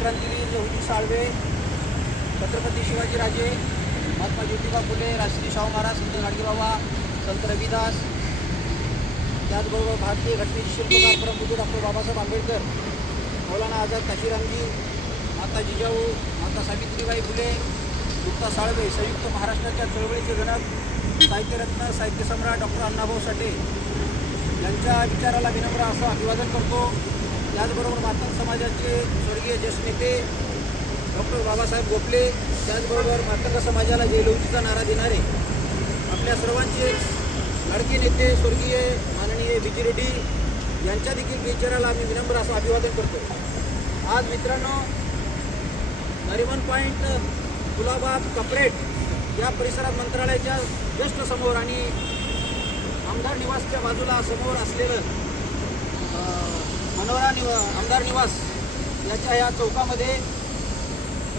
क्रांतीवीर लहुजी साळवे, छत्रपती शिवाजीराजे, महात्मा ज्योतिबा फुले, राष्ट्रपती शाहू महाराज, संत गाडगेबाबा, संत रविदास, त्याचबरोबर भारतीय घटनेचे शिल्पकार परमपूज्य डॉक्टर बाबासाहेब आंबेडकर, मौलाना आझाद काशीरामजी, माता जिजाऊ, माता सावित्रीबाई फुले, गुप्ता साळवे, संयुक्त महाराष्ट्राच्या चळवळीचे जनक, साहित्यरत्न, साहित्यसम्राट डॉक्टर अण्णाभाऊ साठे यांच्या विचाराला विनम्र असं अभिवादन करतो. त्याचबरोबर मातंग समाजाचे स्वर्गीय ज्येष्ठ नेते डॉक्टर बाबासाहेब गोखले, त्याचबरोबर मातंग समाजाला जय लहुजीचा नारा देणारे आपल्या सर्वांचे लाडके नेते स्वर्गीय माननीय विजय रेड्डी यांच्या देखील विचाराला आम्ही विनम्र असं अभिवादन करतो. आज मित्रांनो, नरिमन पॉईंट, गुलाबाग, कपरेट या परिसरात मंत्रालयाच्या जस्ट समोर आणि आमदार निवासच्या बाजूला समोर असलेलं मनोरा आमदार निवास याच्या या चौकामध्ये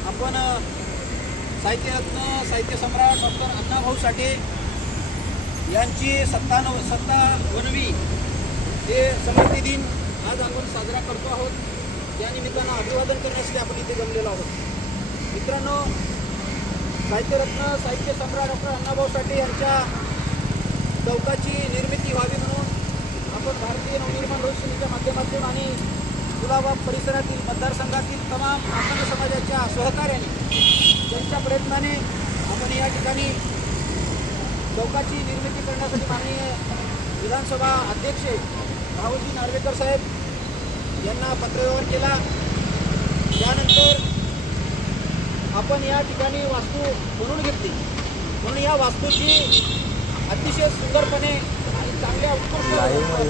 आपण साहित्यरत्न, साहित्यसम्राट डॉक्टर अण्णाभाऊ साठे यांची 57वी हे स्मृती दिन आज आपण साजरा करतो आहोत. या निमित्तानं अभिवादन करण्यासाठी आपण इथे जमलेलो आहोत. मित्रांनो, साहित्यरत्न, साहित्यसम्राट डॉक्टर अण्णाभाऊ साठे यांच्या चौकाची निर्मिती व्हावी म्हणून आपण भारतीय नवनिर्माण लोक सेनेच्या माध्यमातून आणि गुलाबाग परिसरातील मतदारसंघातील तमाम मातंग समाजाच्या सहकार्याने त्यांच्या प्रयत्नाने आपण या ठिकाणी चौकाची निर्मिती करण्यासाठी माननीय विधानसभा अध्यक्ष राहुलजी नार्वेकर साहेब यांना पत्रव्यवहार केला. त्यानंतर आपण या ठिकाणी वास्तू बनवून घेतली. म्हणून या वास्तूची अतिशय सुंदरपणे आणि चांगल्या उत्कृष्ट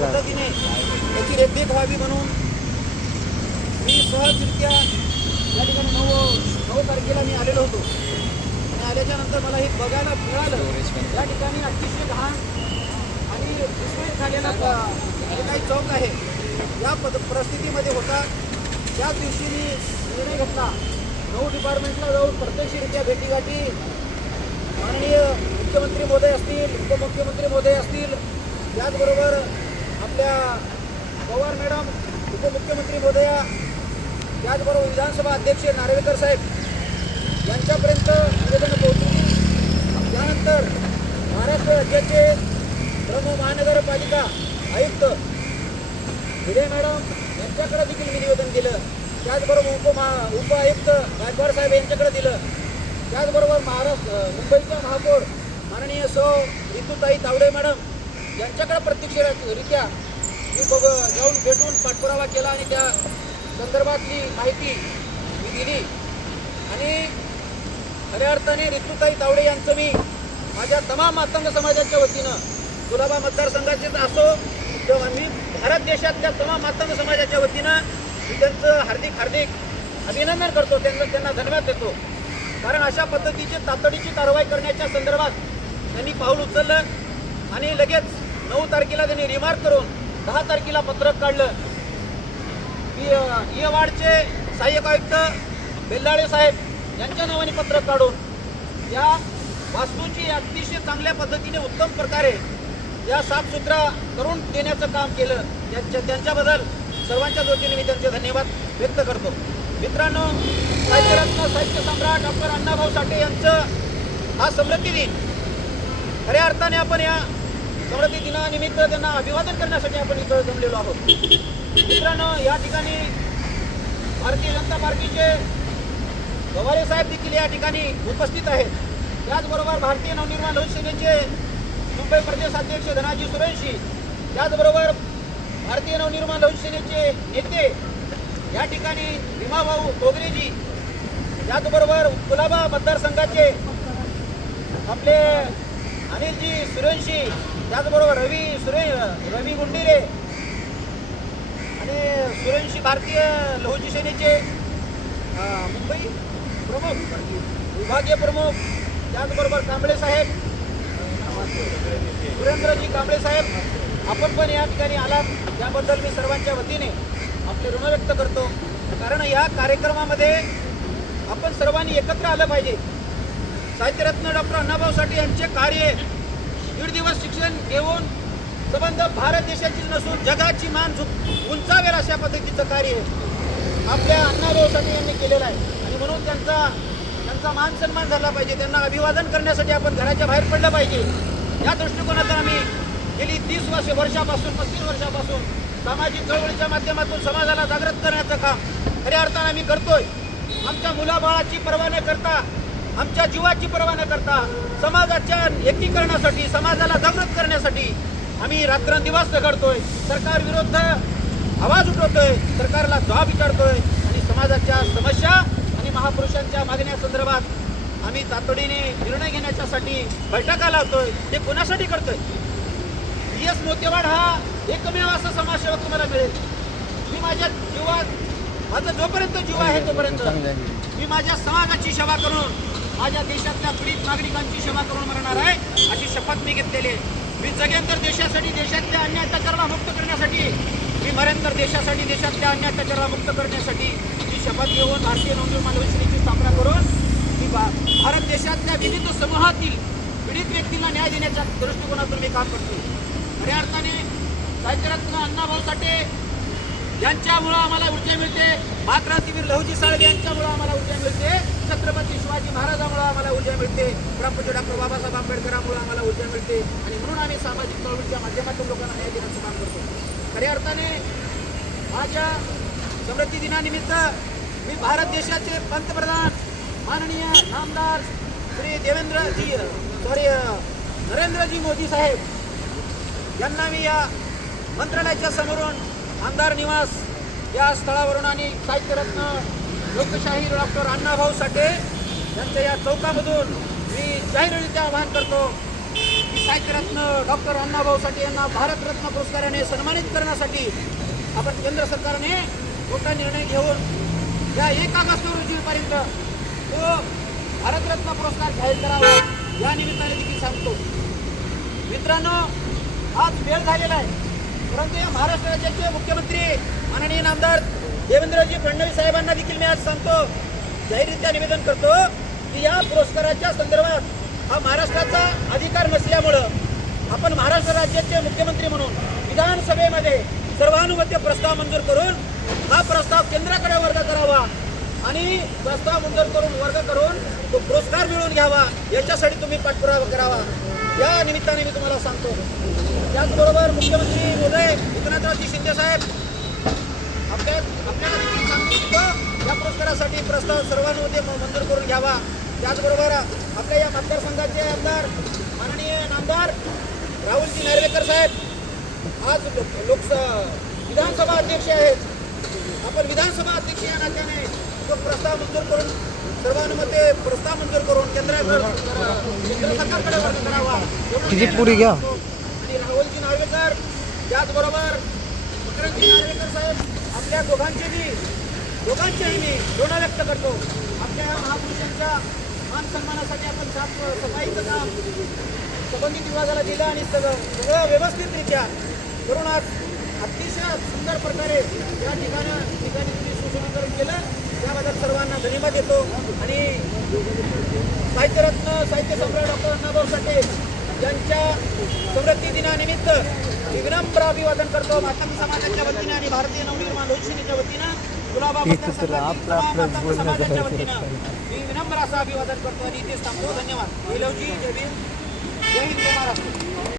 पद्धतीने याची देखरेख व्हावी म्हणून मी सहजरित्या या ठिकाणी 9 तारखेला मी आलेलो होतो आणि आल्याच्यानंतर मला हे बघायला मिळालं. या ठिकाणी अतिशय लहान आणि विस्कळीत झालेला जे काही चौक आहे या परिस्थितीमध्ये होता. त्याच दिवशी मी निर्णय घेतला, 9 डिपार्टमेंटला जाऊन प्रत्यक्षरित्या भेटीगाठी माननीय मुख्यमंत्री महोदय असतील, उपमुख्यमंत्री महोदय असतील, त्याचबरोबर आपल्या पवार मॅडम उपमुख्यमंत्री महोदया, त्याचबरोबर विधानसभा अध्यक्ष नार्वेकर साहेब यांच्यापर्यंत निवेदन पोहोचवली. त्यानंतर महाराष्ट्र राज्याचे प्रमुख महानगरपालिका आयुक्त भिडे मॅडम यांच्याकडे देखील मी निवेदन दिलं. त्याचबरोबर उपायुक्त गायकवाड साहेब यांच्याकडे दिलं. त्याचबरोबर मुंबईच्या महापौर माननीय ऋतुताई तावडे मॅडम यांच्याकडे प्रत्यक्षरित्या मी जाऊन भेटून पाठपुरावा केला आणि त्या संदर्भातली माहिती मी दिली. आणि खऱ्या अर्थाने ऋतुताई तावडे यांचं मी माझ्या तमाम मातंग समाजाच्या वतीनं, गुलाबा मतदारसंघाचे असो किंवा मी भारत देशातल्या तमाम मातंग समाजाच्या वतीनं मी त्यांचं हार्दिक अभिनंदन करतो. त्यांना धन्यवाद देतो. कारण अशा पद्धतीची तातडीची कारवाई करण्याच्या संदर्भात त्यांनी पाऊल उचललं आणि लगेच 9 तारखेला त्यांनी रिमार्क करून 10 तारखेला पत्रक काढलं की वार्डचे सहाय्यक आयुक्त बेल्लाळे साहेब यांच्या नावाने पत्रक काढून या वास्तूची अतिशय चांगल्या पद्धतीने उत्तम प्रकारे या साफसुथरा करून देण्याचं काम केलं. त्यांच्याबद्दल सर्वांच्या वतीने मी त्यांचे धन्यवाद व्यक्त करतो. मित्रांनो, साहित्यरत्न, साहित्यसम्राट डॉक्टर अण्णाभाऊ साठे यांचं हा स्मृती दिन, खऱ्या अर्थाने आपण या स्मृती दिनानिमित्त त्यांना अभिवादन करण्यासाठी आपण इथं जमलेलो आहोत. मित्रांनो, या ठिकाणी भारतीय जनता पार्टीचे गवारे साहेब देखील या ठिकाणी उपस्थित आहेत. त्याचबरोबर भारतीय नवनिर्माण लोक सेनेचे मुंबई प्रदेश अध्यक्ष धनाजी सुरेशी, त्याचबरोबर भारतीय नवनिर्माण लोक सेनेचे नेते या ठिकाणी भीमाभाऊ कोगरेजी, त्याचबरोबर गुलाबा मतदारसंघाचे आपले अनिलजी सुरेशी, त्याचबरोबर रवी गुंडिरे आणि सुरेशी भारतीय लहुजी सेनेचे मुंबई प्रमुख, विभागीय प्रमुख, त्याचबरोबर कांबळे साहेब, सुरेंद्रजी कांबळे साहेब, आपण पण या ठिकाणी आलात याबद्दल मी सर्वांच्या वतीने आपले ऋण व्यक्त करतो. कारण या कार्यक्रमामध्ये आपण सर्वांनी एकत्र आलं पाहिजे. साहित्यरत्न डॉक्टर अण्णाभाऊ साठे यांचे कार्य 1.5 दिवस शिक्षण घेऊन संबंध भारत देशाची नसून जगाची मान उंचावेल अशा पद्धतीचं कार्य आपल्या अण्णाभाऊ साठे यांनी केलेला आहे आणि म्हणून त्यांचा मान सन्मान झाला पाहिजे. त्यांना अभिवादन करण्यासाठी आपण घराच्या बाहेर पडलं पाहिजे. या दृष्टिकोनातून आम्ही गेली 30 वर्षापासून 35 वर्षापासून सामाजिक चळवळीच्या माध्यमातून समाजाला जागृत करण्याचं काम खऱ्या अर्थानं आम्ही करतोय. आमच्या मुलाबाळाची पर्वा न करता, आमच्या जीवाची पर्वा न करता समाजाच्या एकीकरणासाठी, समाजाला जागृत करण्यासाठी आम्ही रात्रंदिवस झगडतोय. सरकार विरुद्ध आवाज उठवतोय, सरकारला जबाब विचारतोय आणि समाजाच्या समस्या आणि महापुरुषांच्या मागण्यासंदर्भात आम्ही तातडीने निर्णय घेण्याच्यासाठी बैठका लावतोय. हे कोणासाठी करतोय? PS मोतेवाड हा एकमेव असा समाजसेवक तुम्हाला मिळेल. मी माझ्या जीवात, माझा जोपर्यंत जीव आहे तोपर्यंत मी माझ्या समाजाची सेवा करून, माझ्या देशातल्या पीडित नागरिकांची सेवा करून मरणार आहे अशी शपथ मी घेतलेली आहे. मी जगेन तर देशासाठी, देशातल्या अन्य अत्याचाराला मुक्त करण्यासाठी. मी मरेन तर देशासाठी, देशातल्या अन्य अत्याचाराला मुक्त करण्यासाठी ही शपथ घेऊन भारतीय नवनिर्माण मानवसेनेची स्थापना करून मी भारत देशातल्या विविध समूहातील पीडित व्यक्तींना न्याय देण्याच्या दृष्टिकोनातून मी काम करतो. खऱ्या अर्थाने साहित्यरत्न अण्णाभाऊ साठे यांच्यामुळं आम्हाला ऊर्जा मिळते, महाक्रांतीवीर लहुजी साळवे यांच्यामुळं आम्हाला ऊर्जा मिळते, छत्रपती शिवाजी महाराजांमुळे आम्हाला ऊर्जा मिळते, परमपूज्य डॉक्टर बाबासाहेब आंबेडकरांमुळे आम्हाला ऊर्जा मिळते आणि म्हणून आम्ही सामाजिक चळवळीच्या माध्यमातून लोकांना न्याय देण्याचं काम करतो. खऱ्या अर्थाने माझ्या स्मृती दिनानिमित्त मी भारत देशाचे पंतप्रधान माननीय नामदार श्री नरेंद्रजी मोदी साहेब यांना मी या मंत्रालयाच्या समोरून आमदार निवास या स्थळावरून आणि साहित्यरत्न लोकशाही डॉक्टर अण्णाभाऊ साठे यांच्या या चौकामधून मी जाहीररित्या आवाहन करतो की साहित्यरत्न डॉक्टर अण्णाभाऊ साठे यांना भारतरत्न पुरस्काराने सन्मानित करण्यासाठी आपण केंद्र सरकारने मोठा निर्णय घेऊन या 1 ऑगस्ट रोजीपर्यंत तो भारतरत्न पुरस्कार जाहीर करावा या निमित्ताने देखील सांगतो. मित्रांनो, आज वेळ झालेला आहे, परंतु या महाराष्ट्र राज्याचे मुख्यमंत्री माननीय नामदार देवेंद्रजी फडणवीस साहेबांना देखील मी आज सांगतो, जाहीररित्या निवेदन करतो की या पुरस्काराच्या संदर्भात हा महाराष्ट्राचा अधिकार नसल्यामुळं आपण महाराष्ट्र राज्याचे मुख्यमंत्री म्हणून विधानसभेमध्ये सर्वानुमते प्रस्ताव मंजूर करून हा प्रस्ताव केंद्राकडे वर्ग करावा आणि प्रस्ताव मंजूर करून वर्ग करून तो पुरस्कार मिळवून घ्यावा, याच्यासाठी तुम्ही पाठपुरावा करावा या निमित्ताने मी तुम्हाला सांगतो. त्याचबरोबर मुख्यमंत्री महोदय एकनाथरावजी शिंदे साहेब आपल्याला देखील सांगू इच्छितो या पुरस्कारासाठी प्रस्ताव सर्वानुमते मंजूर करून घ्यावा. त्याचबरोबर आपल्या या मतदारसंघाचे आमदार माननीय नामदार राहुलजी नार्वेकर साहेब आज विधानसभा अध्यक्ष आहेत. आपण विधानसभा अध्यक्ष या नात्याने तो प्रस्ताव मंजूर करून सर्वानुमते प्रस्ताव मंजूर करून केंद्र सरकारकडे वर्ग करावा आणि राहुलजी नार्वेकर त्याचबरोबर मकरंदजी नार्वेकर साहेब आपल्या दोघांचेही मी ऋण व्यक्त करतो. आपल्या महापुरुषांच्या मान सन्मानासाठी आपण सफाईचं काम संबंधित विभागाला दिलं आणि सगळं व्यवस्थितरित्या करून आज अतिशय सुंदर प्रकारे या ठिकाणी तुम्ही सुशोभीकरण केलं, त्याबद्दल सर्वांना धन्यवाद देतो. आणि साहित्यरत्न साहित्य सम्राट डॉक्टर अण्णाभाऊ साठे यांच्या स्मृती दिनानिमित्त विनम्र अभिवादन करतो. मातंग समाजाच्या वतीनं आणि भारतीय नवनिर्माण लोकसेनेच्या वतीनं, गुलाबा समाजाच्या वतीनं मी विनम्र असं अभिवादन करतो आणि इथेच थांबतो. धन्यवाद. जय लवजी, जय भीम, जय हिंद, जय महाराष्ट्र.